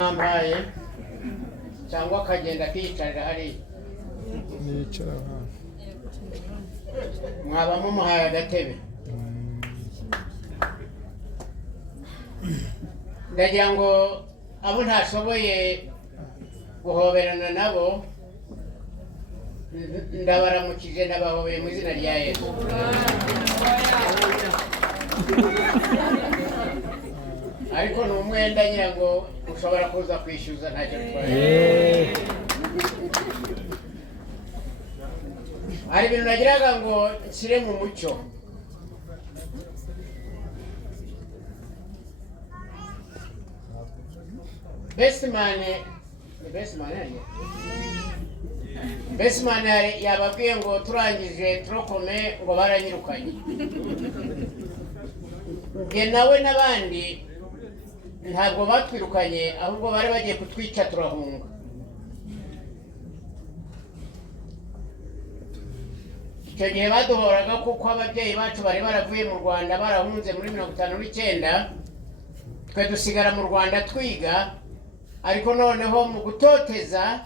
mwabaye cyangwa akagenda akiyicarira hariya nicara mwaba mumuhaye agatebe. ndagira ngo abo ntashoboye guhoberana nabo ndabaramukije ndabahobeye mu izina rya Yesu. ariko ni umwenda ngira ngo ushobora kuza kwishyuza ntacyo bitwaye. hari ibintu nagiraga ngo nshyire mu mucyo. Bestman yababwiye ngo turangije turokome ngo baranyirukanye. Nge nawe n'abandi ntabwo batwirukanye ahubwo bari bagiye kutwica turahunga. icyo gihe baduhoraga kuko ababyeyi bacu bari baravuye mu Rwanda barahunze muri 59 twe dusigara mu Rwanda twiga. ariko noneho mu gutoteza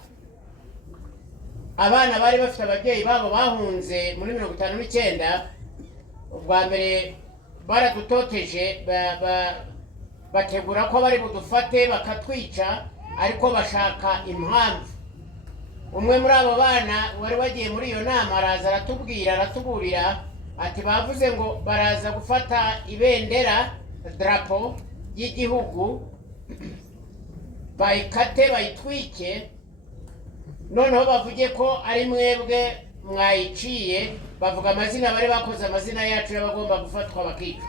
abana bari bafite ababyeyi babo bahunze muri 59 ubwa mbere baradutoteje bategura ko bari budufate bakatwica ariko bashaka impamvu. umwe muri abo bana wari wagiye muri iyo nama araza aratuburira ati bavuze ngo baraza gufata ibendera drapo y'igihugu bayikate bayitwike noneho bavuge ko ari mwebwe mwayiciye. bavuga amazina bari bakoze amazina yacu y'abagomba gufatwa bakica.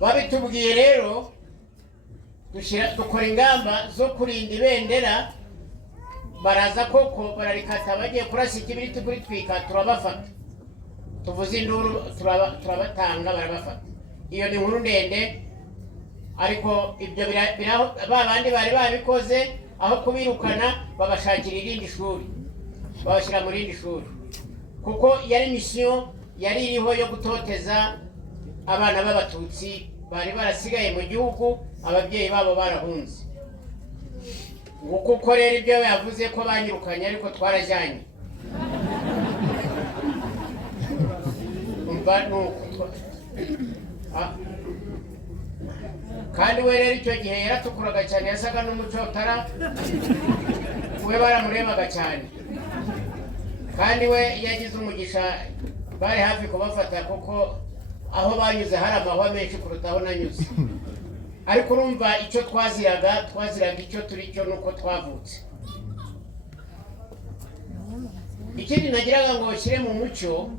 babitubwiye rero dukora ingamba zo kurinda ibendera. baraza koko bararikata bagiye kurasa ikibiriti kuri twika turabafata tuvuze induru turabatanga barabafata. iyo ni inkuru ndende ariko ibyo babandi bari babikoze aho kubirukana babashakira irindi shuri babashyira mu rindi shuri kuko yari mission yari iriho yo gutoteza abana b'abatutsi bari barasigaye mu gihugu ababyeyi babo barahunze. kuko rero ibyo yavuze ko banyirukanye ariko twarajyanye. kandi we rero icyo gihe yaratukuraga cyane yasaga n'umucotara we baramurebaga cyane kandi we yagize umugisha bari hafi kubafata kuko aho banyuze hari amahwa menshi kuruta aho nanyuze. ariko urumva icyo twaziraga icyo turi cyo nuko twavutse. ikindi nagiraga ngo shyire mu mucyo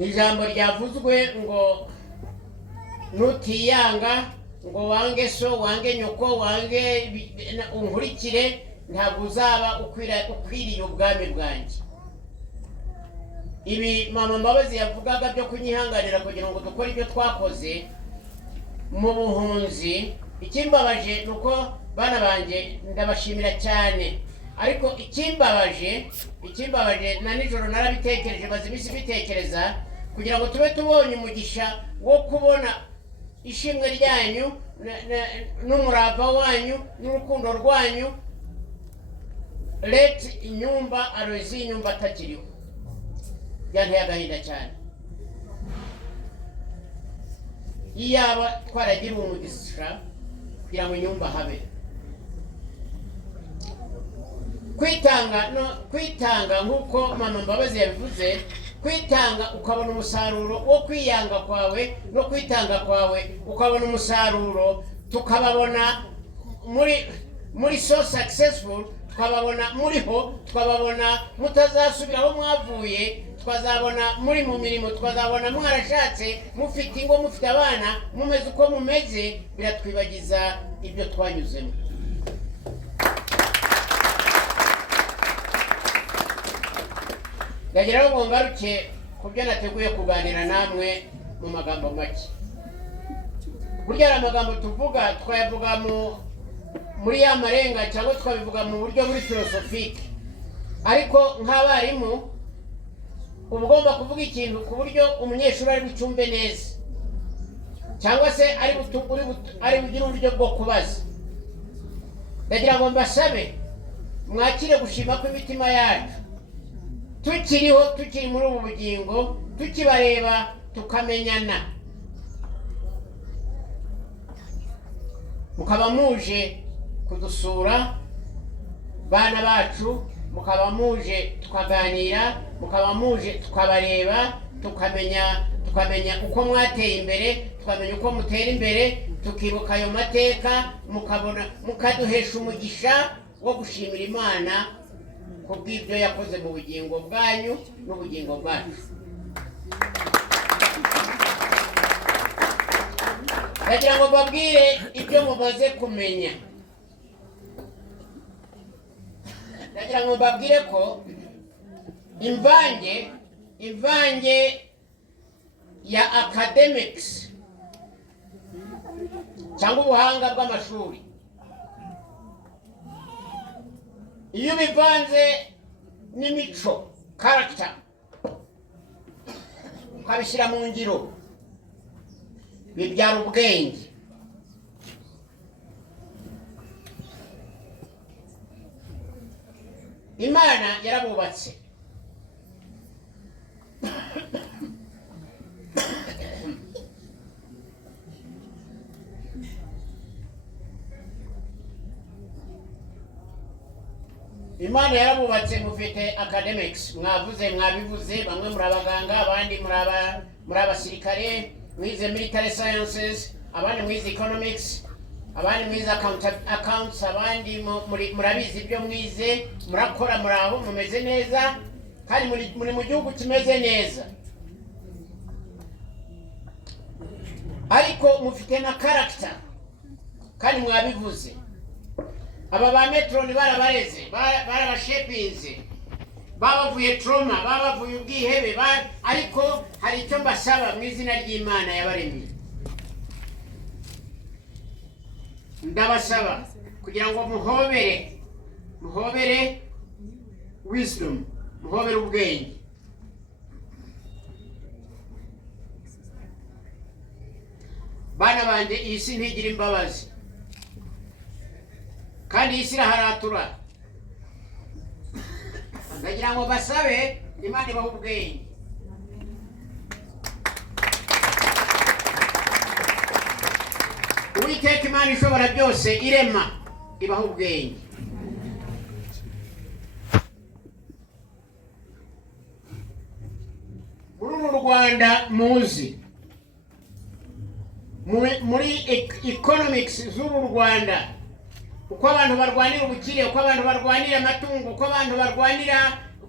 ijambo ryavuzwe ngo nutiyanga ngo wange so wange nyoko wange unkurikire ntabwo uzaba ukwiriye ubwami bwanjye. ibi mama Mbabazi yavugaga byo kunyihanganira kugira ngo dukore ibyo twakoze mu buhunzi. ikimbabaje nuko bana banjye ndabashimira cyane ariko ikimbabaje na nijoro narabitekereje maze iminsi bitekereza kugira ngo tube tubonye umugisha wo kubona ishimwe ryanyu n'umurava wanyu n'urukundo rwanyu. leta inyumba arozi inyumba atakiriho byanteye agahinda cyane. iyaba twaragira umugisha kugira ngo inyumba habe. kwitanga nk'uko mama Mbabazi yabivuze, kwitanga ukabona umusaruro wo kwiyanga kwawe no kwitanga kwawe ukabona umusaruro tukababona muri so successful, twababona muriho, twababona mutazasubira aho mwavuye, twazabona muri mu mirimo, twazabona mwarashatse mufite ingo mufite abana mumeze uko mumeze, biratwibagiza ibyo twanyuzemo. ndagira ngo ngaruke kubyo nateguye kuganira namwe mu magambo make. burya amagambo tuvuga twayavuga muri ya marenga cyangwa twabivuga mu buryo buri philosophique, ariko nk'abarimu ugomba kuvuga ikintu ku buryo umunyeshuri ari bucyumve neza. cyangwa se ari bugira uburyo bwo kubaza. Ndagira ngo mbasabe mwakire gushima kw'imitima yacu tukiriho, tukiri muri ubu bugingo, tukibareba tukamenyana, mukaba muje kudusura bana bacu, mukaba muje tukaganira, mukaba muje tukabareba, tukamenya uko mwateye imbere, tukamenya uko mutera imbere, tukibuka ayo mateka, mukaduhesha umugisha wo gushimira Imana kubw'ibyo yakoze mu bugingo bwanyu n'ubugingo bwacu. Ndagira ngo babwire ibyo mumaze kumenya. Ndagira ngo babwire ko imvange ya academics cyangwa ubuhanga bw'amashuri, iyo bivanze n'imico, character, ukabishyira mu ngiro, bibyara ubwenge. Imana yarabubatse, Imana yarabubatse, mufite academics, mwabivuze, bamwe muri abaganga, abandi muri abasirikare, mwize military sciences, abandi mwize economics, abandi mwize accounts, abandi murabizi ibyo mwize, murakora, muraho, mumeze neza, kandi muri mu gihugu kimeze neza. Ariko mufite na character, kandi mwabivuze. Aba ba metroni barabareze, barabashepinze, babavuye trauma, babavuye ubwihebe, ariko hari icyo mbasaba mu izina ry'Imana yabaremye. Ndabasaba kugira ngo muhobere wisdom, muhobere ubwenge. Bana banje, iyi si ntigira imbabazi, kandi iyi si iraharatura. Ndagira ngo basabe Imana ibahe ubwenge. Uwiteka Imana ishobora byose irema ibahe ubwenge. Muri uru Rwanda muzi, muri economics z'uru Rwanda, uko abantu barwanira ubukire, uko abantu barwanira amatungo, uko abantu barwanira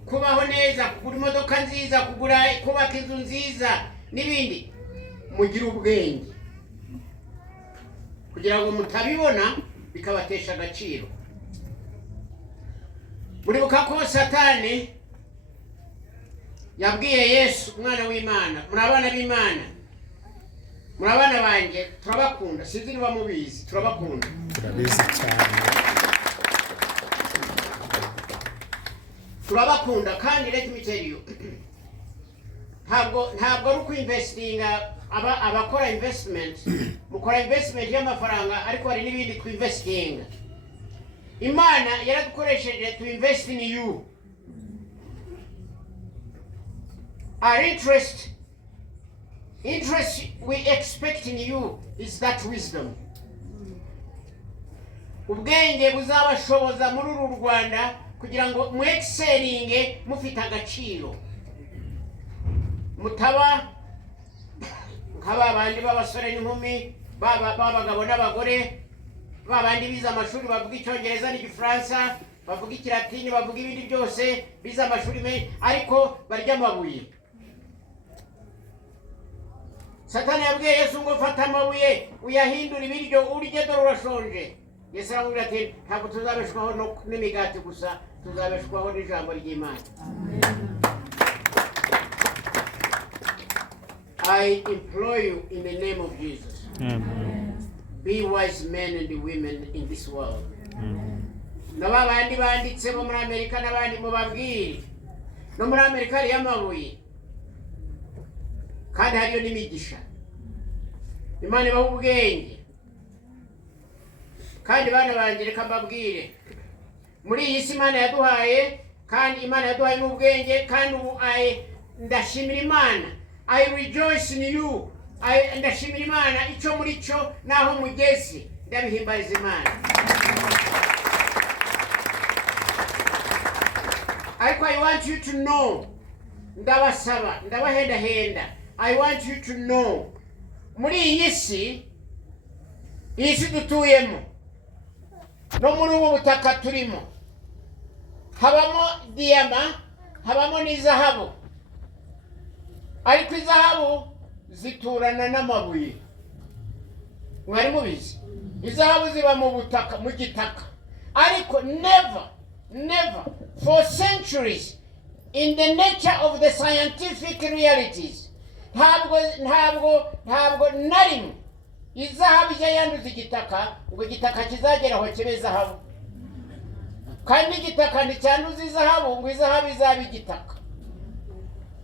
kubaho neza, kugura imodoka nziza, kubaka inzu nziza n'ibindi, mugira ubwenge kugira ngo mutabibona bikabatesha agaciro. Muribuka ko Satani yabwiye Yesu, umwana w'Imana, muri abana b'Imana, muri abana banjye, turabakunda, sinzi niba mubizi, turabakunda. Turabizi cyane. Turabakunda, kandi let me tell you, ntabwo ari ukwinvestinga. Abakora investment, mukora investment y'amafaranga, ariko hari n'ibindi twinvestinga. Imana yaradukoresheje to invest in you. Our interest we expect in you is that wisdom. Ubwenge buzabashoboza muri uru Rwanda kugira ngo mu excelling mufite agaciro, mutaba nk'aba bandi b'abasore n'inkumi, b'abagabo n'abagore, babandi bize amashuri bavuga Icyongereza n'Igifaransa, bavuga Ikilatini, bavuga ibindi byose, bize amashuri menshi, ariko barya amabuye. Satani yabwiye Yesu ngo fata amabuye uyahindura ibiryo urye, dore urashonje. Yesu aramubwira ati ntabwo tuzabeshwaho n'imigati gusa, tuzabeshwaho n'ijambo ry'Imana. I implore you in the name of Jesus. Amen. Be wise men and women in this world. N'abandi banditse bo muri Amerika n'abandi mubabwire, no muri Amerika hari amabuye kandi hariyo n'imigisha. Imana ibaha ubwenge. Kandi bana banjye reka mbabwire, muri iyi si Imana yaduhaye, kandi Imana yaduhaye n'ubwenge, kandi ndashimira Imana. I rejoice in you. Ndashimira Imana icyo muri cyo naho mugeze, ndabihimbariza Imana. Ariko I want you to know, ndabasaba, ndabahenda, I want you to know, muri iyi si dutuyemo, no muri ubu butaka turimo, habamo diyama, habamo n'izahabu. Ariko izahabu ziturana n'amabuye. Mwari mubizi? Izahabu ziba mu butaka, mu gitaka. Ariko never for centuries in the nature of the scientific realities, ntabwo narimwe izahabu ijya yanduza igitaka ngo igitaka kizageraho kibe izahabu. Kandi igitaka nticyanduza izahabu ngo izahabu izabe igitaka.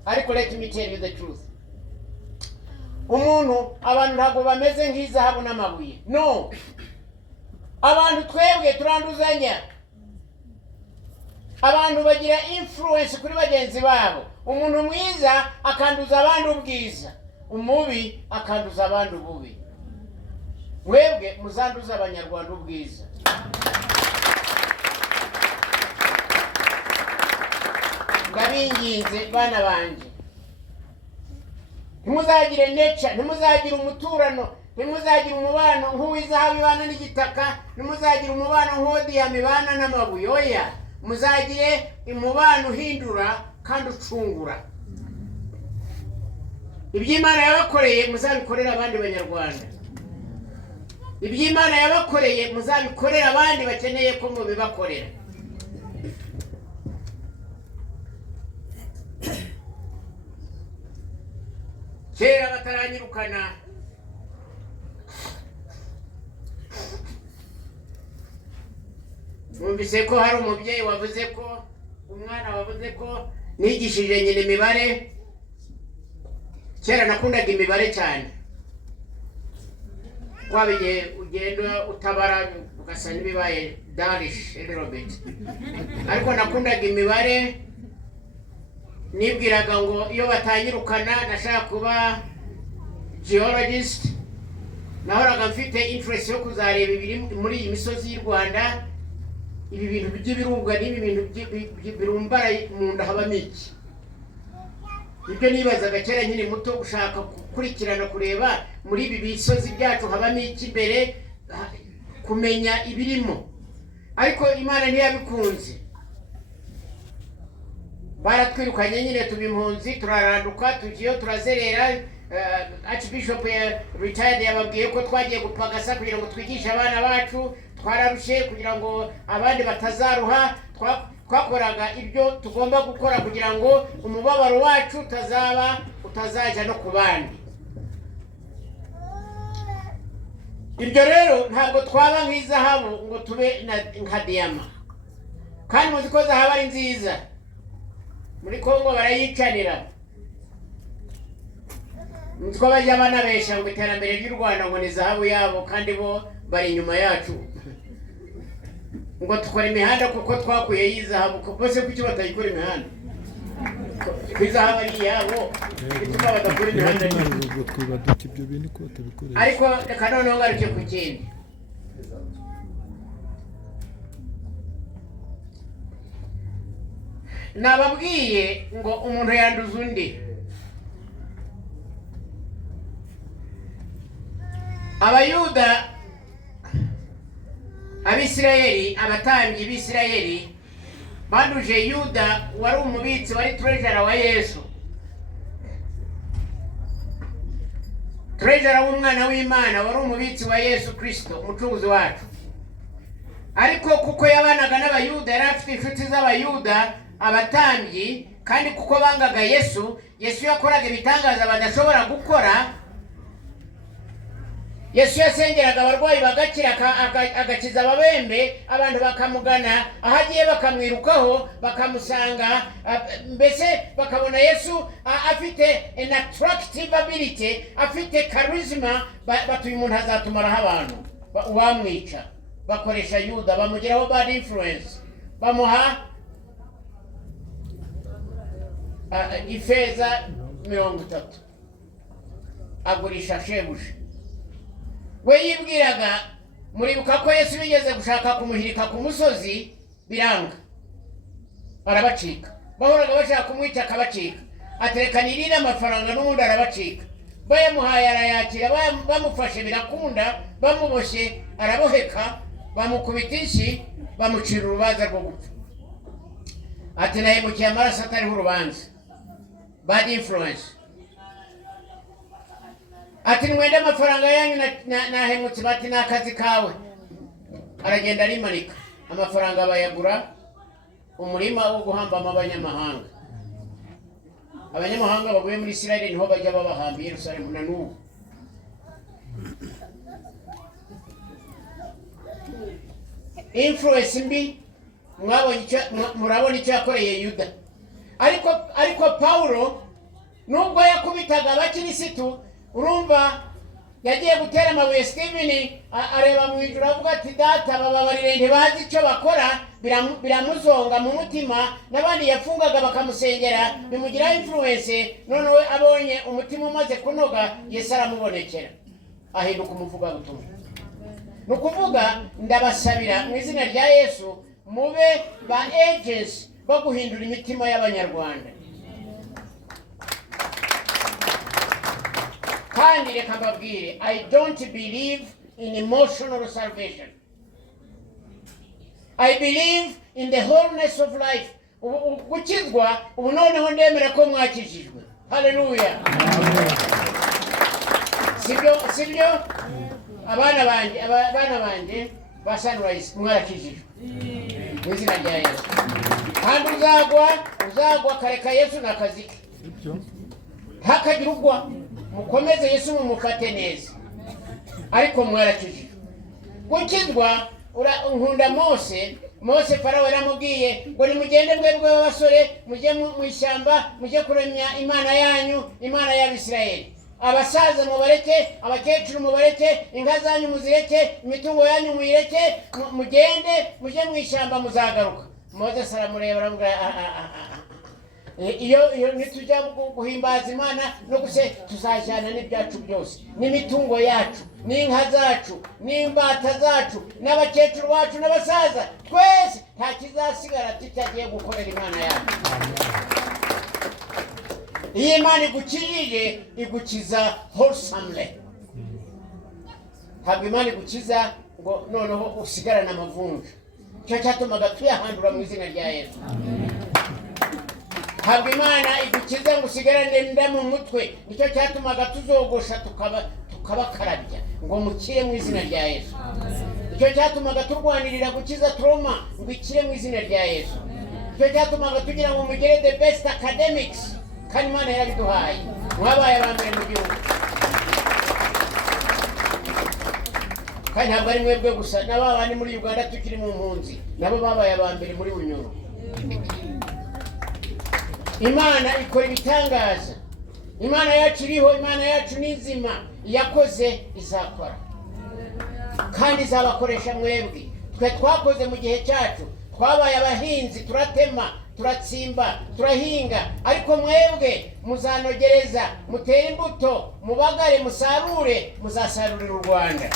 Ariko let me tell you the truth. Abantu ntabwo bameze nk'izahabu n'amabuye. No. Abantu twebwe turanduzanya. Abantu bagira influence kuri bagenzi babo. Umuntu mwiza akanduza abandi ubwiza, umubi akanduza abandi ububi. Mwebwe muzanduza abanyarwanda ubwiza. Ndabinginze bana banje, ntimuzagire nature, ntimuzagire umuturano, ntimuzagire umubano nk'uw'izahabu ibana n'igitaka, ntimuzagire umubano nk'uw'odiyama ibana n'amabuye. Oya, muzagire umubano uhindura kandi ucungura. Iby'Imana yabakoreye muzabikorera abandi banyarwanda. Iby'Imana yabakoreye muzabikorera abandi bakeneye ko mubibakorera. Kera bataranyirukana, numvise ko hari umubyeyi wavuze ko, umwana wavuze ko nigishije nyine imibare. Kera nakundaga imibare cyane. Wabiye ugenda utabara ugasa n'ibibaye darish Robert. Ariko nakundaga imibare, nibwiraga ngo iyo batanyirukana nashaka kuba geologist. Nahoraga mfite interest yo kuzareba ibiri muri iyi misozi y'u Rwanda, ibi bintu by'ibirunga n'ibi bintu birumbara mu nda habamo iki. Ibyo nibazaga kera nyine muto, gushaka gukurikirana kureba muri ibi bisozi byacu habamo iki imbere, kumenya ibirimo. Ariko Imana ntiyabikunze. Baratwirukanye nyine tuba impunzi, turaranduka, tugiye turazerera. Archbishop retired yababwiye ko twagiye gupagasa kugira ngo twigishe abana bacu, twararushe kugira ngo abandi batazaruha. Twakoraga ibyo tugomba gukora kugira ngo umubabaro wacu utazaja no ku bandi. Ibyo rero ntabwo twaba nk'izahabu ngo tube nka diyama. Kandi muzi ko zahabu ari nziza. Muri Kongo barayicanira. Muzi ko bajya banabesha ngo iterambere ry'u Rwanda ngo ni zahabu yabo, kandi bo bari inyuma yacu. Ngo tukora imihanda kuko twakuye yizahabu. Bose kuki batayikora imihanda? Kwizahabu ari yabo, bituma badakora imihanda. Ariko reka noneho ngaruke ku kindi. Nababwiye ngo umuntu yanduza undi. Abayuda, Abisirayeli, abatambyi b'Isirayeli banduje Yuda wari umubitsi, wari treasurer wa Yesu, treasurer w'umwana w'Imana, wari umubitsi wa Yesu Kristo umucunguzi wacu. Ariko kuko yabanaga n'Abayuda, yari afite inshuti z'Abayuda, abatambyi, kandi kuko bangaga Yesu yakoraga ibitangaza badashobora gukora. Yesu yasengeraga abarwayi bagakira agakiza ababembe, abantu bakamugana ahagiye bakamwirukaho bakamusanga, mbese bakabona Yesu afite an attractive ability, afite charisma, batuye umuntu azatumaraho abantu wamwica. Bakoresha Yuda, bamugeraho bad influence, bamuha ifeza 30 agurisha shebuja. We yibwiraga, muribuka ko Yesu bigeze gushaka kumuhirika ku musozi biranga, arabacika. Bahoraga bashaka kumwica akabacika, aterekanirira amafaranga n'ubundi arabacika. Bayamuhaye arayakira, bamufashe birakunda, bamuboshye araboheka, bamukubitishi, bamucira urubanza rwo gupfa. Ati nahemukiye amaraso atariho urubanza, bad influence. Ati nwende amafaranga yanyu nahemutse, bati n'akazi kawe. Aragenda arimanika, amafaranga bayagura umurima wo guhambamo abanyamahanga. Abanyamahanga baguye muri Isirayeli niho bajya babahamba i Yerusalemu na n'ubu. Influence mbi, murabona icyo yakoreye Yuda. Ariko Paulo nubwo yakubitaga abakirisitu, urumva yagiye gutera amabuye Stephen, areba mu ijuru avuga ati data bababarire ntibazi icyo bakora, biramuzonga mu mutima. N'abandi yafungaga bakamusengera bimugiraho influence. None we abonye umutima umaze kunoga, Yesu aramubonekera ahinduka umuvugabutumwa. Nukuvuga ndabasabira mu izina rya Yesu mube ba agents bo guhindura imitima y'abanyarwanda. Kandi reka mbabwire, I don't believe in emotional salvation. I believe in the wholeness of life. Gukizwa ubu noneho ndemera ko mwakijijwe. Hallelujah. Sibyo abana banje ba Sunrise mwarakijijwe mu izina rya Yesu. Kandi uzagwa kareka Yesu n'akazi ke, ntakagira ugwa. Mukomeze Yesu mumufate neza, ariko mwarakijijwe. Gukizwa nkunda Mose Farawo yaramubwiye ngo nimugende mwebwe b'abasore mujye mu ishyamba mujye kuremya Imana yanyu, Imana y'Abisirayeli. Abasaza mubareke, abakecuru mubareke, inka zanyu muzireke, imitungo yanyu muyireke, mugende mujye mu ishyamba muzagaruka. Mose aramureba aramubwira iyo nitujya guhimbaza Imana no guse tuzajyana n'ibyacu byose, n'imitungo yacu, n'inka zacu, n'imbata zacu, n'abakecuru bacu n'abasaza, twese nta kizasigara tutagiye gukorera Imana yacu. Iyi Imana igukijije igukiza wholesomely. Ntabwo Imana igukiza ngo noneho usigarana amavunja. Cyo cyatumaga tuyahandura mu izina rya Yesu. Ntabwo Imana igukiza ngo usigarane nda mu mutwe. Nicyo cyatumaga tuzogosha tukabakarabya ngo mukire mu izina rya Yesu. Nicyo cyatumaga turwanirira gukiza trauma ngo ikire mu izina rya Yesu. Nicyo cyatumaga tugira ngo mugere the best academics, kandi Imana yarabiduhaye. Mwabaye abambere mu gihugu. Kandi ntabwo ari mwebwe gusa, n'abandi muri Uganda tukiri mu mpunzi nabo babaye abambere muri Bunyoro. Imana ikora ibitangaza. Imana yacu iriho, Imana yacu nizima, yakoze izakora kandi izabakoresha mwebwe. Twe twakoze mu gihe cyacu, twabaye abahinzi, turatema, turatsimba, turahinga, ariko mwebwe muzanogereza, mutere imbuto, mubagare, musarure, muzasarurira u Rwanda.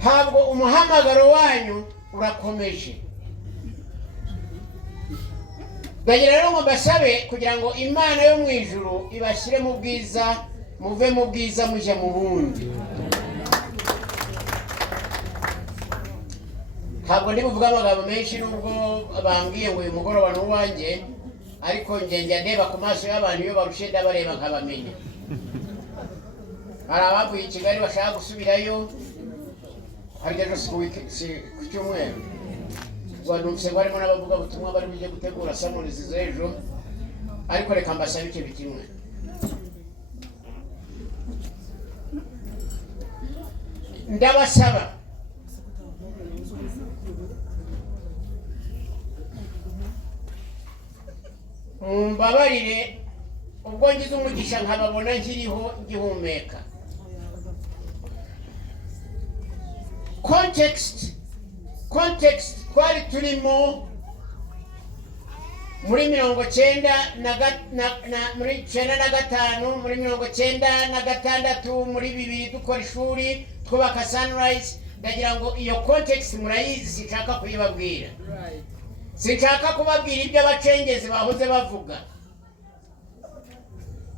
Ntabwo umuhamagaro wanyu urakomeje. Ndagira rero ngo basabe kugira ngo Imana yo mu ijuru ibashyire mu bwiza, muve mu bwiza mujya mu bundi. Ntabwo ndi buvuga amagambo menshi nubwo bambwiye ngo uyu mugoroba n'uwanjye, ariko njye ndeba ku maso y'abantu iyo barushe ndabareba nkabamenya. Hari abavuye i Kigali bashaka gusubirayo, hari ejo ku cyumweru numvise ngo harimo n'abavuga butumwa bari bujye gutegura samoni z'ejo. Ariko reka mbasabe ikintu kimwe, ndabasaba mumbabarire ubwo ngize umugisha nkababona nkiriho ngihumeka. Context twari turimo muri 1995 muri 95 muri 1996 muri 2000 dukora ishuri twubaka Sunrise. Ndagira ngo iyo context murayizi, sinshaka kuyibabwira. Sinshaka kubabwira ibyo abacengezi bahoze bavuga.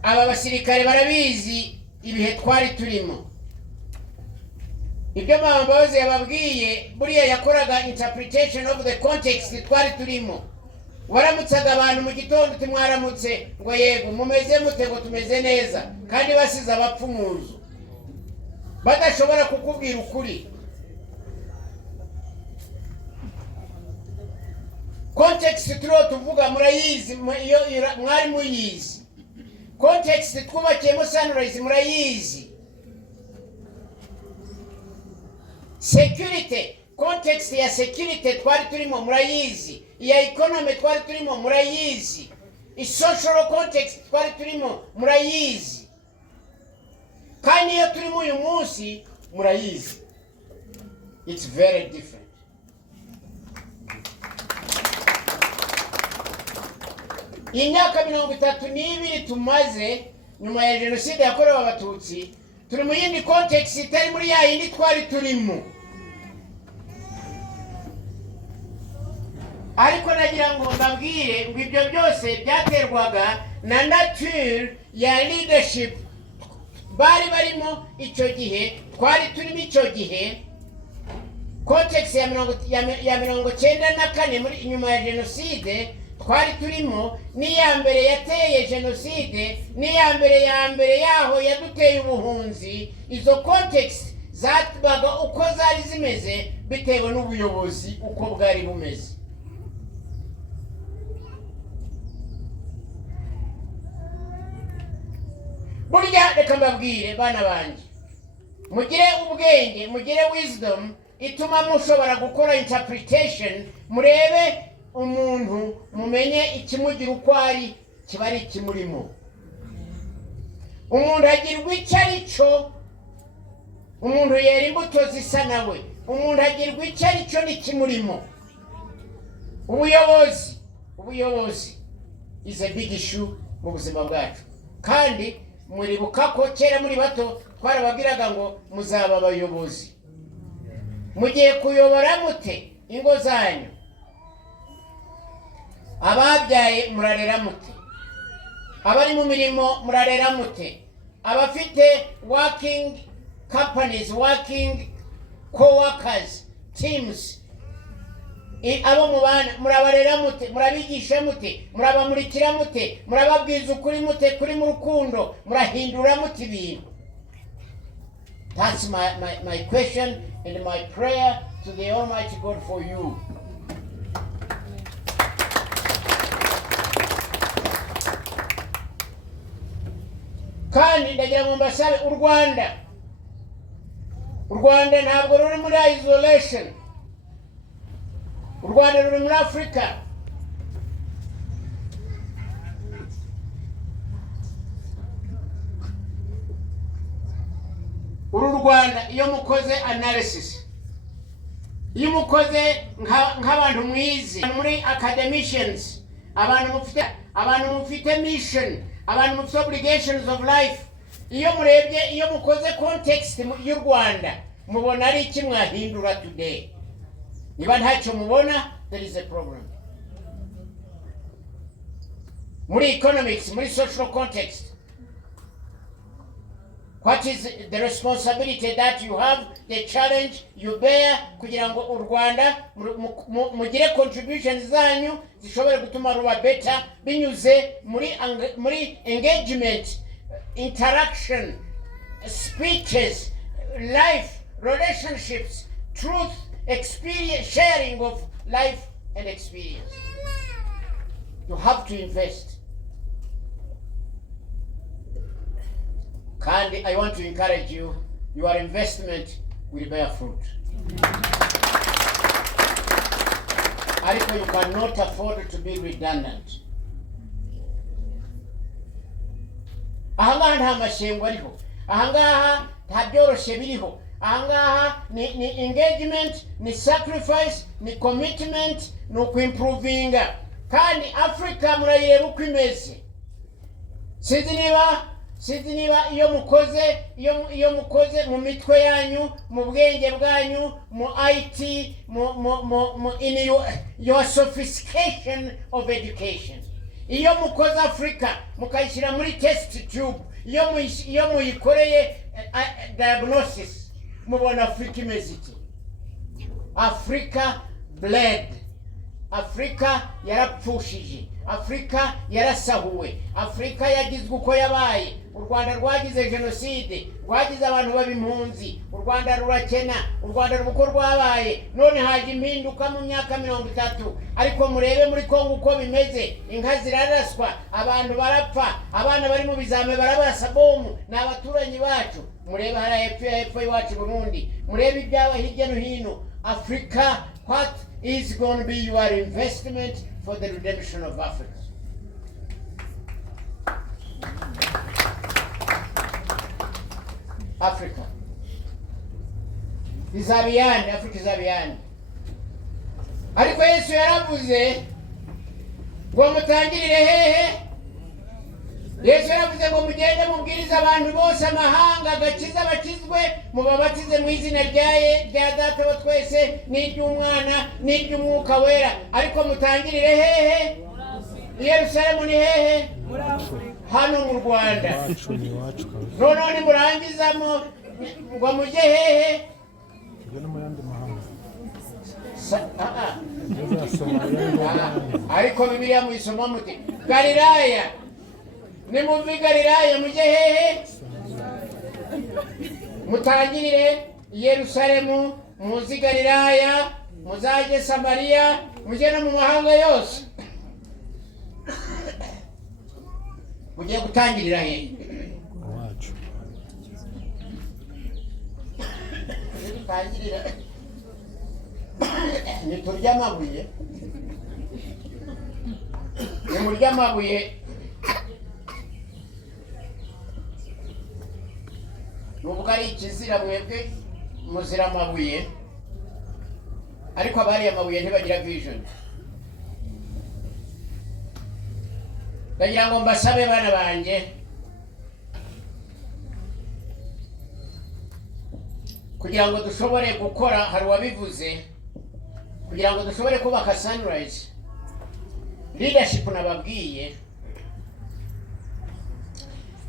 Aba basirikare barabizi ibihe twari turimo. Ibyo Mbabazi yababwiye buriya yakoraga interpretation of the context twari turimo. Waramutsaga abantu mu gitondo uti mwaramutse, ngo yego mumeze mute, ngo tumeze neza, kandi basize abapfu mu nzu badashobora kukubwira ukuri. Context turiho tuvuga murayizi, mwari muyizi. Context twubakiyemo Sunrise murayizi. Security, context ya security twari turimo murayizi. Ya economy twari turimo murayizi. Social context twari turimo murayizi. Kandi iyo turimo uyu munsi murayizi. It's very different. Imyaka 32 tumaze nyuma ya jenoside yakorewe abatutsi, turi mu yindi context itari muri ya yindi twari turimo. Ariko nagira ngo mbabwire ngo ibyo byose byaterwaga na nature ya leadership bari barimo icyo gihe, twari turimo icyo gihe. Context ya 1994 muri nyuma ya jenoside twari turimo, ni ya mbere yateye jenoside, ni ya mbere yaho yaduteye ubuhunzi. Izo context zabaga uko zari zimeze bitewe n'ubuyobozi uko bwari bumeze. Burya reka mbabwire bana banje, mugire ubwenge, mugire wisdom ituma mushobora gukora interpretation, murebe umuntu mumenye ikimugira uko ari, kiba ari ikimurimo. Umuntu agirwa icyo ari cyo, umuntu yera imbuto zisa nawe. Umuntu agirwa icyo ari cyo n'ikimurimo. Ubuyobozi is a big issue mu buzima bwacu. Kandi muribuka ko kera muri bato twarababwiraga ngo muzaba abayobozi. Mugiye kuyobora mute ingo zanyu? Ababyaye murarera mute? Abari mu mirimo murarera mute? Abafite working companies, working co-workers, teams, abo mubana murabarera mute? Murabigisha mute? Murabamurikira mute? Murababwiza ukuri mute? Kuri mu rukundo murahindura mute ibintu? That's my question and my prayer to the Almighty God for you. Kandi ndagira ngo mbasabe u Rwanda ntabwo ruri muri isolation. U Rwanda ruri muri Afrika. Uru Rwanda iyo mukoze analysis, iyo mukoze nk'abantu mwize muri academicians, abantu mufite mission, abantu mufite obligations of life, iyo murebye, iyo mukoze context y'u Rwanda mubona ari iki mwahindura today. Niba ntacyo mubona, there is a problem. Muri economics, muri social context, what is the responsibility that you have, the challenge you bear, kugira ngo u Rwanda mugire contributions zanyu zishobora gutuma ruba better binyuze muri engagement, interaction, speeches, life, relationships, truth, experience, sharing of life and experience. You have to invest. And I want to encourage you, your investment will bear fruit. Ariko you cannot afford to be redundant. Ahangaha nta mashengo ariho, ahangaha nta byoroshye biriho, ahangaha ni engagement, ni sacrifice, ni commitment, ni ukuimprovinga. Kandi Africa murayireba uko imeze. Sinzi niba iyo mukoze mu mitwe yanyu, mu bwenge bwanyu, mu IT, in your sophistication of education. Iyo mukoze Africa mukayishyira muri test tube, iyo muyikoreye diagnosis, mubona Africa imeze iki? Africa bled. Africa yarapfushije. Africa yarasahuwe. Africa yagizwe uko yabaye. U Rwanda rwagize genocide, rwagize abantu babimpunzi. U Rwanda rurakena, u Rwanda ruko rwabaye. None haje impinduka mu myaka 30. Ariko murebe muri Kongo uko bimeze. Inka ziraraswa, abantu barapfa, abana bari mu bizame barabasa bomu n'abaturanyi bacu. Murebe hara hepfo iwacu Burundi. Murebe ibyaba hirya no hino. Africa, what is going to be your investment for the redemption of Africa? Africa. Izabiyani, Africa izabiyani. Ariko Yesu yaravuze ngo mutangirire hehe? Yesu yaravuze ngo mugende mubwiriza abantu bose amahanga agakiza bakizwe, mubabatize mu izina rya Data wa twese n'iry'Umwana n'iry'Umwuka wera. Ariko mutangirire hehe? Yerusalemu ni hehe? Hano mu Rwanda. None murangizamo ngo mujye hehe? Ariko Bibiliya muyisoma muti Galilaya. Nimuvi Galilaya mujye hehe? Mutangirire Yerusalemu, muzi Galilaya, muzaje Samariya, mujye no mu mahanga yose. Mugiye gutangirira hehe? Wacu. Gutangirira ni turya amabuye. Ni murya amabuye. Nubwo ari ikizira mwebwe muzira amabuye, ariko abari amabuye ntibagira vision. Ndagira ngo mbasabe bana banje kugira ngo dushobore gukora, hari wabivuze, kugira ngo dushobore kubaka Sunrise leadership. Nababwiye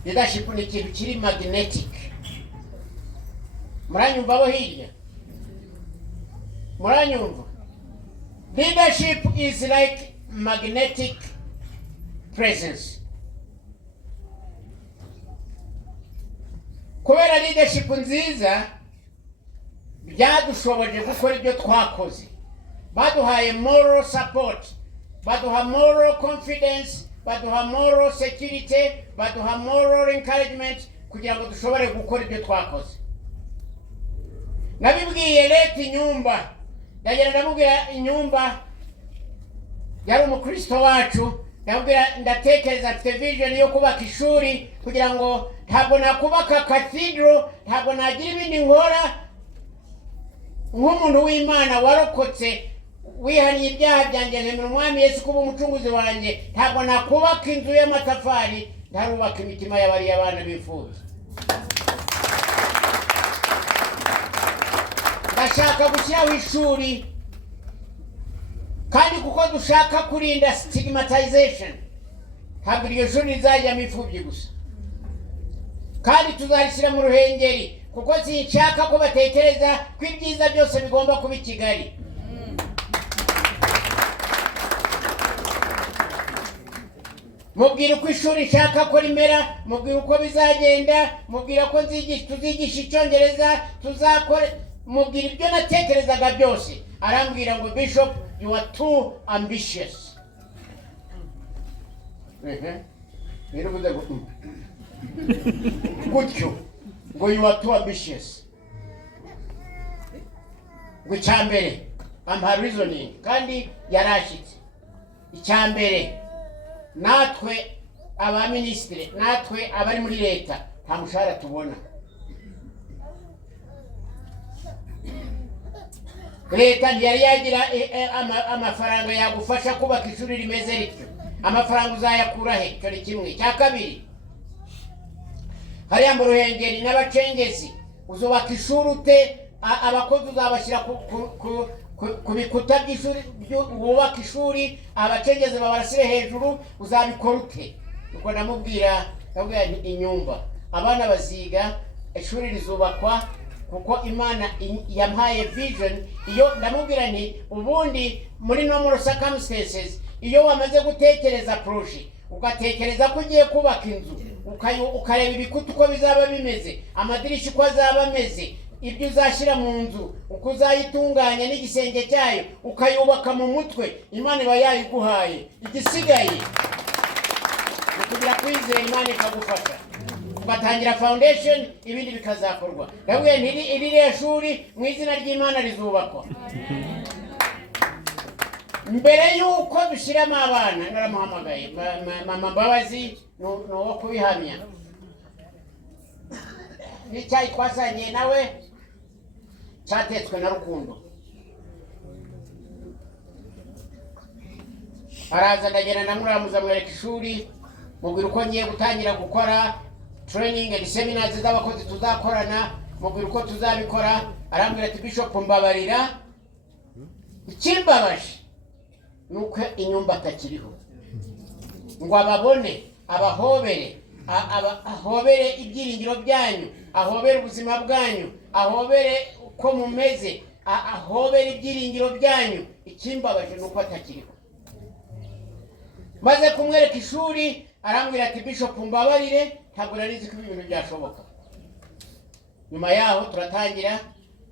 leadership ni ikintu kiri magnetic. Muranyumva abo hirya? Muranyumva? Leadership is like magnetic presence. Kubera leadership nziza byadushoboje gukora ibyo twakoze. Baduhaye moral support, baduha moral confidence, baduha moral security, baduha moral encouragement kugira ngo dushobore gukora ibyo twakoze. Nabibwiye leta Inyumba, ndagenda ndamubwira Inyumba yari umukristo wacu, ndatekereza afite vision yo kubaka ishuri kugira ngo ntabwo nakubaka cathedral, ntabwo nagira ibindi nkora nk'umuntu w'Imana warokotse wihaniye ibyaha byanjye ntemera Umwami Yesu kuba umucunguzi wanjye. Ntabwo nakubaka inzu y'amatafari, ntarubaka imitima y'abari abana bifuza. Ndashaka gushyiraho ishuri, kandi kuko dushaka kurinda stigmatization, ntabwo iryo shuri rizajyamo imfubyi gusa. Kandi tuzarishyira mu Ruhengeri kuko sinshaka ko batekereza ko ibyiza byose bigomba kuba i Kigali. Mubwira uko ishuri nshaka ko rimera, mubwira uko bizagenda, mubwira ko tuzigisha Icyongereza, tuzakora, mubwira ibyo natekerezaga byose. Arambwira ngo Bishop, you are too ambitious. Nirubuze gutyo ngo you are too ambitious. Gucyambere ampa reasoning kandi yarashitse. Icyambere natwe aba ministre natwe abari muri leta nta mushahara tubona. Leta yari yagira amafaranga yagufasha kubaka ishuri rimeze rityo. Amafaranga uzayakura he? Cyo ni kimwe. Cya kabiri, hariya mu Ruhengeri n'abacengezi uzubaka ishuri ute? Abakozi uzabashyira ku bikuta by'ishuri, wubaka ishuri abacengezi babarasire hejuru, uzabikora ute? Uko namubwira inyumba abana baziga, ishuri rizubakwa kuko Imana yampaye vision. Iyo ndamubwira nti ubundi muri normal circumstances, iyo wamaze gutekereza projet, ugatekereza ko ugiye kubaka inzu, ukareba ibikuta uko bizaba bimeze, amadirishya uko azaba ameze, ibyo uzashyira mu nzu uko uzayitunganya n'igisenge cyayo, ukayubaka mu mutwe, Imana iba yayiguhaye. Igisigaye kugira kwizera Imana ikagufasha, ugatangira foundation, ibindi bikazakorwa. Ndabwiye nti iri shuri mu izina ry'Imana rizubakwa. Mbere yuko dushyiramo abana naramuhamagaye mama Mbabazi no kubihamya. N'icyayi twasangiye nawe cyatetswe na Rukundo. Araza ndagenda namuramuza mwereka ishuri, mubwira uko ngiye gutangira gukora training and seminars z'abakozi tuzakorana, mubwira uko tuzabikora. Arambwira ati Bishop mbabarira, ikimbabaje nuko inyumba atakiriho, ngo ababone abahobere, ahobere ibyiringiro byanyu, ahobere ubuzima bwanyu, ahobere uko mumeze, ahobere ibyiringiro byanyu. Ikimbabaje nuko atakiriho. Maze kumwereka ishuri arambwira ati Bishop mbabarire, ntabwo narizi ko ibintu byashoboka. Nyuma yaho turatangira,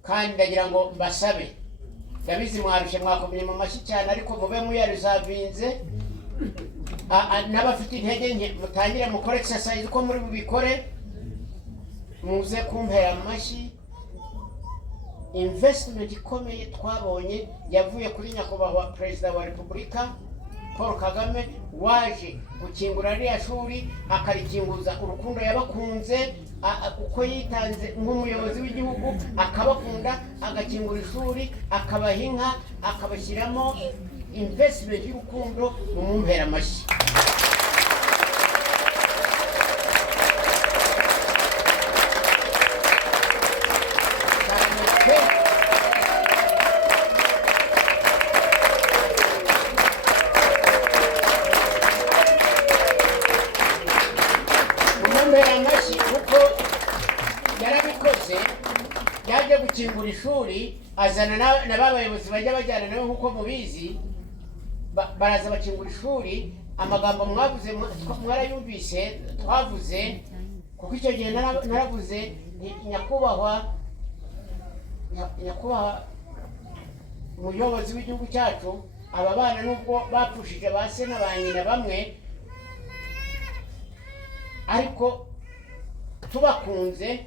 kandi ndagira ngo mbasabe, ndabizi mwarushe mwakomye mu mashyi cyane, ariko mube muyarizavinze. N'abafite intege nke mutangire mukore exercise uko muri bubikore, muze kumpera amashyi. Investment ikomeye twabonye yavuye kuri nyakubahwa Perezida wa Repubulika Paul Kagame, waje gukingura ririya shuri, akarikinguza urukundo yabakunze, uko yitanze nk'umuyobozi w'igihugu, akabakunda, agakingura ishuri, akabaha inka, akabashyiramo investment y'urukundo. Mumumpera amashyi. Kuko yarabikoze, yaje gukingura ishuri, azana n'abayobozi bajya bajyana nawe nk'uko mubizi, baraza bakingura ishuri. Amagambo mwavuze mwarayumvise twavuze, kuko icyo gihe naravuze nyakubahwa umuyobozi w'igihugu cyacu, aba bana nubwo bapfushije ba se na ba nyina bamwe, ariko tubakunze,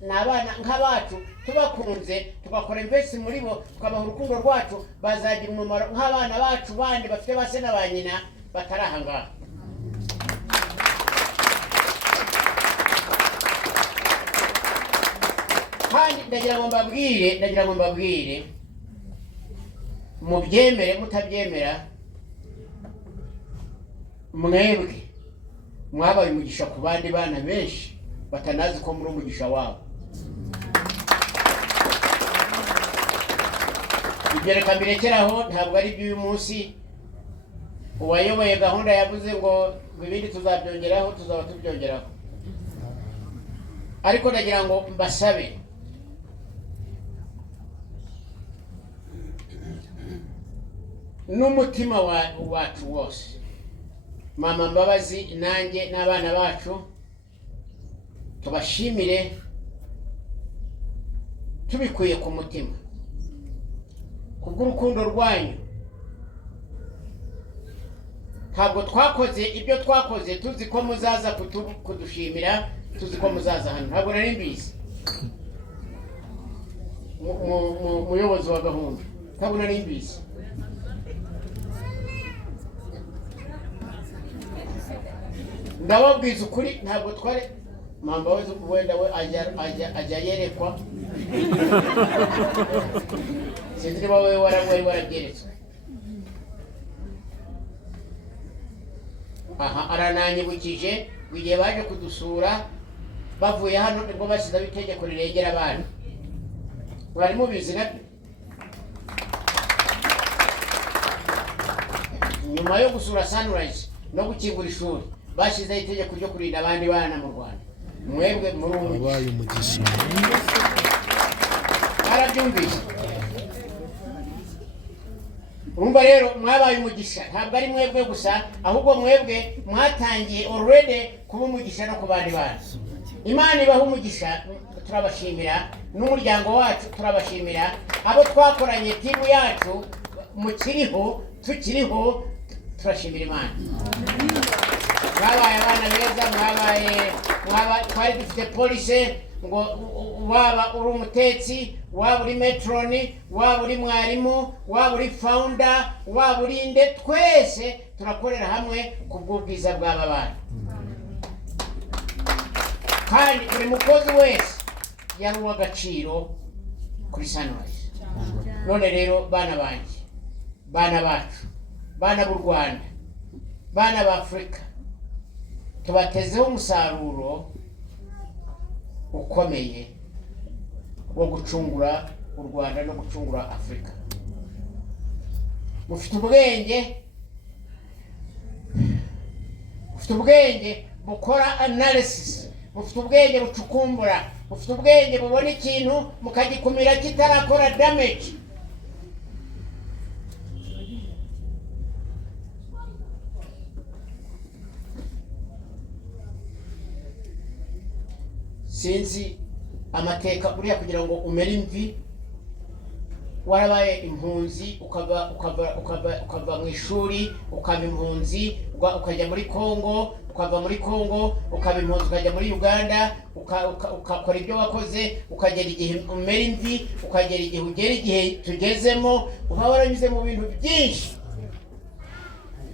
n'abana nk'abacu tubakunze, tugakora invest muri bo, tukabaha urukundo rwacu, bazagira umumaro nk'abana bacu bandi bafite ba se na ba nyina batarahanga. Kandi ndagira ngo mbabwire, mubyemere mutabyemera, mwebwe mwabaye umugisha ku bandi bana benshi batanazi ko muri umugisha wabo. Ibyo reka mbirekeraho, ntabwo ari iby'uyu munsi. Uwayoboye gahunda yavuze ngo ibindi tuzabyongeraho, tuzaba tubyongeraho. Ariko ndagira ngo mbasabe, n'umutima wacu wose, Mama Mbabazi nanjye n'abana bacu, tubashimire tubikuye ku mutima kubw'urukundo rwanyu. Ntabwo twakoze ibyo twakoze tuzi ko muzaza kudushimira, tuzi ko muzaza hano, ntabwo nari mbizi. muyobozi wa gahunda ntabwo nari mbizi. Ndababwiza ukuri ntabwo twari mamba wenda we ajya yerekwa sinzi niba we warabyeretswe. Aha arananyibukije igihe baje kudusura bavuye hano nibwo bashyizeho itegeko rirengera abana. Mwari mubizi nabyo? Nyuma yo gusura Sunrise no gukingura ishuri bashyizeho itegeko ryo kurinda abandi bana mu Rwanda. Mwebwe muri mwabaye umugisha. Arabyumvise? Urumva rero mwabaye umugisha, ntabwo ari mwebwe gusa ahubwo mwebwe mwatangiye already kuba umugisha no kubandi bana. Imana ibaha umugisha, turabashimira n'umuryango wacu turabashimira, abo twakoranye timu yacu mukiriho tukiriho turashimira Imana. Mwabaye abana beza, mwabaye twari dufite police ngo waba uri umutetsi, waba uri metroni, waba uri mwarimu, waba uri founder, waba uri inde, twese turakorera hamwe kubw'ubwiza bw'aba bana. Kandi buri mukozi wese yari uw'agaciro kuri Sunrise. None rero bana banjye, bana bacu, bana b'u Rwanda, bana b'Afurika, tubatezeho umusaruro ukomeye wo gucungura u Rwanda no gucungura Afurika. Mufite ubwenge bukora analysis, mufite ubwenge bucukumbura, mufite ubwenge bubona ikintu mukagikumira kitarakora damage. Sinzi amateka buriya kugira ngo umere imvi warabaye impunzi ukava mu ishuri ukaba impunzi ukajya muri Kongo, ukava muri Kongo ukaba impunzi ukajya muri Uganda ukakora ibyo wakoze ukagera igihe umera imvi ukagera igihe ugera igihe tugezemo uba waranyuze mu bintu byinshi.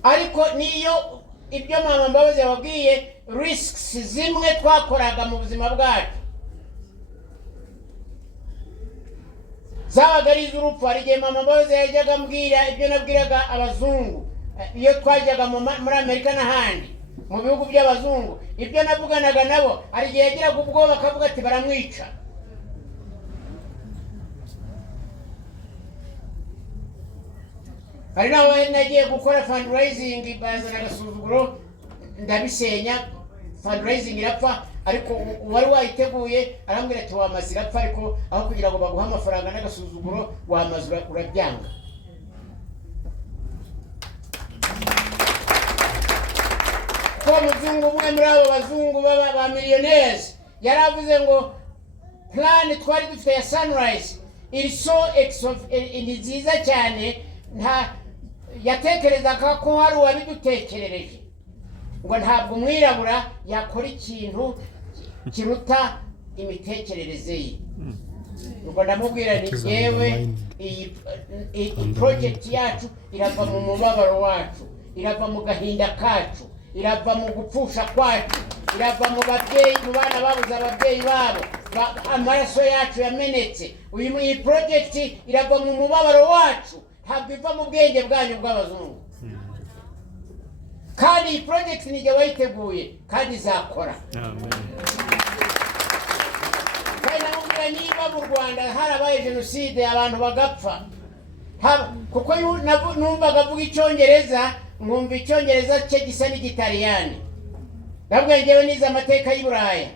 Ariko niyo ibyo mama Mbabazi yababwiye risks zimwe twakoraga mu buzima bwacu zabaga ari iz'urupfu. Hari igihe mama Mbabazi yajyaga ambwira ibyo nabwiraga abazungu iyo twajyaga muri Amerika n'ahandi mu bihugu by'abazungu, ibyo navuganaga nabo hari igihe yagiraga ubwoba akavuga ati baramwica. Hari naho nagiye gukora fundraising bazana agasuzuguro ndabisenya, fundraising irapfa, ariko wari wayiteguye arambwira ati wamaze irapfa, ariko aho kugira ngo baguhe amafaranga n'agasuzuguro wamaze urabyanga. Ko muzungu umwe muri abo bazungu ba millionaires yaravuze ngo plan twari dufite ya Sunrise iri ni nziza cyane, nta yatekerezaga ko hari uwabidutekerereje ngo ntabwo umwirabura yakora ikintu kiruta imitekerereze ye. Ngo ndamubwira ni yewe iyi project yacu irava mu mubabaro wacu, irava mu gahinda kacu, irava mu gupfusha kwacu, irava mu babyeyi, mu bana babuze ababyeyi babo, amaraso yacu yamenetse. Iyi project irava mu mubabaro wacu, ntabwo iva mu bwenge bwanyu bw'abazungu. Kandi iyi project nijye wayiteguye kandi izakora. Kandi namubwira niba mu Rwanda harabaye jenoside abantu bagapfa, kuko numvaga avuga Icyongereza nkumva Icyongereza cye gisa n'Igitaliyani. Ndabwo ngewe nize amateka y'i Buraya.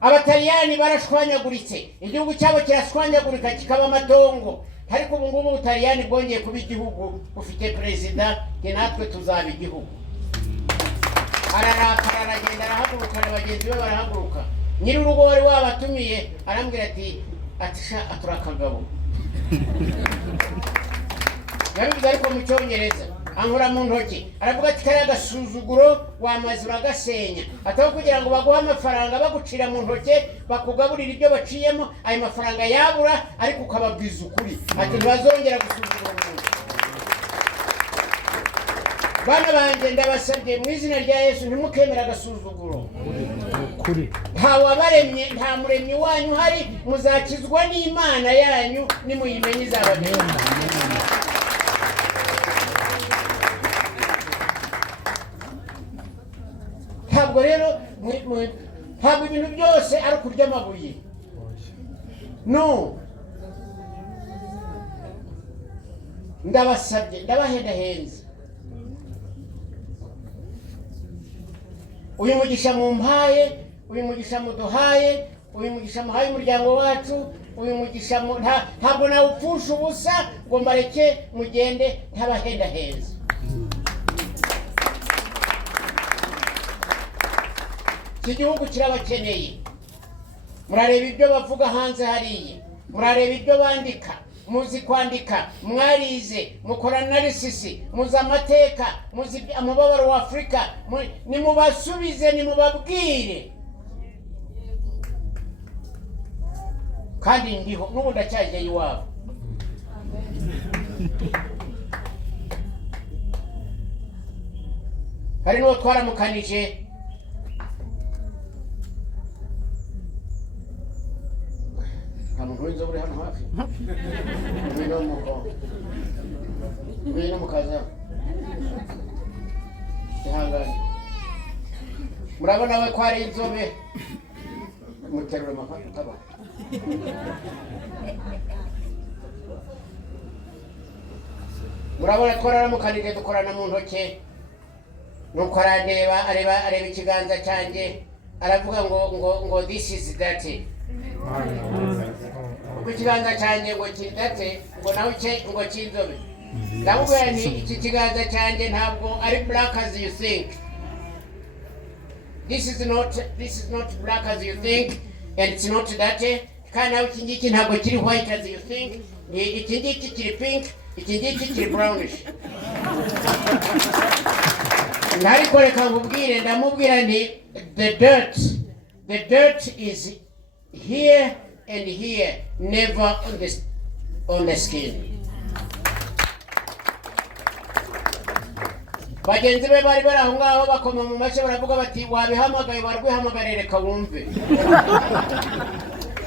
Abataliyani barashwanyaguritse, igihugu cyabo kirashwanyagurika kikaba amatongo. Ariko ubu ngubu Ubutaliyani bwongeye kuba igihugu, ufite perezida, natwe tuzaba igihugu. Ararakara aragenda arahaguruka, abagenzi be barahaguruka. Nyiri urugo wari wabatumiye arambwira ati aturakagabo. Yabivuze ariko mu Cyongereza. ankora mu ntoki aravuga ati kariya gasuzuguro wamaze uragasenya ataho kugira ngo baguhe amafaranga bagucira mu ntoki bakugaburira ibyo baciyemo ayo mafaranga yabura ariko ukababwiza ukuri ati ntibazongera gusuzugura umuntu. Bana banjye ndabasabye mu izina rya Yesu ntimukemere agasuzuguro. Nta wabaremye, nta muremyi wanyu hari, muzakizwa n'Imana yanyu nimuyimenye izababera. Ntabwo rero ntabwo ibintu byose ari kurya amabuye. No. Ndabasabye, ndabahendahenze. Uyu mugisha mumpaye, uyu mugisha muduhaye, uyu mugisha muhaye umuryango wacu, uyu mugisha ntabwo nawupfusha ubusa ngo mbareke mugende ntabahendahenze. Iki gihugu kirabakeneye. Murareba ibyo bavuga hanze hariye, murareba ibyo bandika, muzi kwandika, mwarize, mukora analysis, muzi amateka, muzi amababaro wa Afrika, nimubasubize nimubabwire. Kandi ndiho n'ubu ndacyajya iwabo. Hari n'uwo twaramukanije kamuntu w'inzobe uri hano hafi ngwino mukaza ihangane murabona we ko ari inzobe muterura amakaba murabona twaramukanije dukorana mu ntoke nuko areba ikiganza cyanjye aravuga ngo this is that. Ikiganza cyanjye ngo kidate ngo nawe ngo kinzobe. Ndamubwira nti iki kiganza cyanjye ntabwo ari black as you think. This is not black as you think and it's not that. Kandi nawe iki ngiki ntabwo kiri white as you think. Iki ngiki kiri pink, iki ngiki kiri brownish. Nariko reka nkubwire ndamubwira nti the dirt is here and here, never on the skin. Bagenzi be bari bari aho ngaho bakoma mu mace baravuga bati wabihamagaye barwihamagarire reka wumve.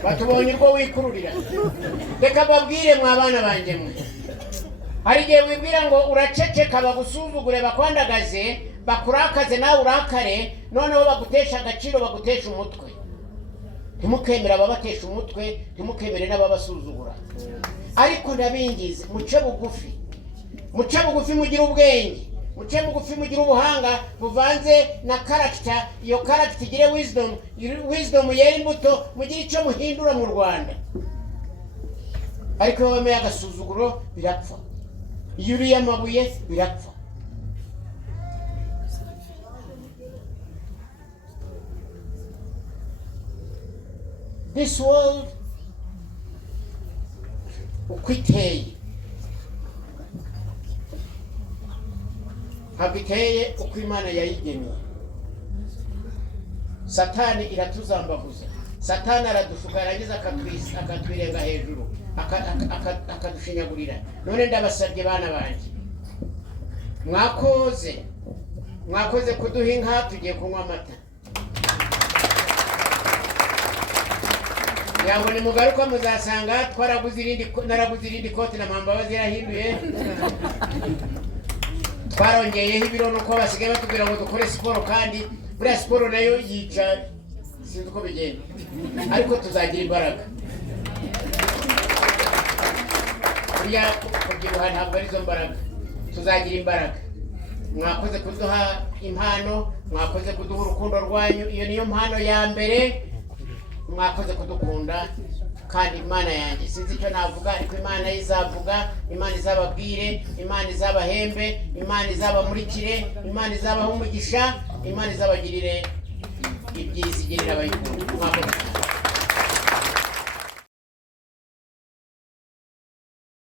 Batubonye urwo wikururira. Reka babwire mwabana banje mwe. Hari gihe wibwira ngo uraceceka bagusuzugure bakwandagaze bakurakaze nawe urakare noneho bagutesha agaciro bagutesha umutwe. Ntimukemere ababatesha umutwe, ntimukemere n'ababasuzugura. Ariko ndabingize muce bugufi. Muce bugufi mugira ubwenge. Muce bugufi mugira ubuhanga buvanze na character, iyo character igire wisdom yera imbuto mugira icyo muhindura mu Rwanda. Ariko bameye agasuzuguro birapfa. Yuri y'amabuye birapfa. This world ukwiteye habiteye uko Imana yayigeneye. Satani iratuzambaguza. Satani aradushuka yarangiza akatwirenga hejuru akadushinyagurira. None ndabasabye bana banje mwakoze kuduha inka tugiye kunywa amata. Yango ni mugaruka muzasanga naraguze irindi koti na mpamba zirahinduye. Twarongeyeho ibiro nuko basigaye batubwira ngo dukore siporo kandi buriya siporo nayo yica sinzi uko bigenda. Ariko tuzagira imbaraga. Buriya kubyibuha ntabwo arizo mbaraga. Tuzagira imbaraga. Mwakoze kuduha impano, mwakoze kuduha urukundo rwanyu. Iyo niyo mpano ya mbere. Mwakoze kudukunda kandi Imana yanjye sinzi icyo navuga ariko Imana izavuga, Imana izababwire, Imana izabahembe, Imana izabamurikire, Imana izabaha umugisha, Imana izabagirire ibyiza igirira abayikunda.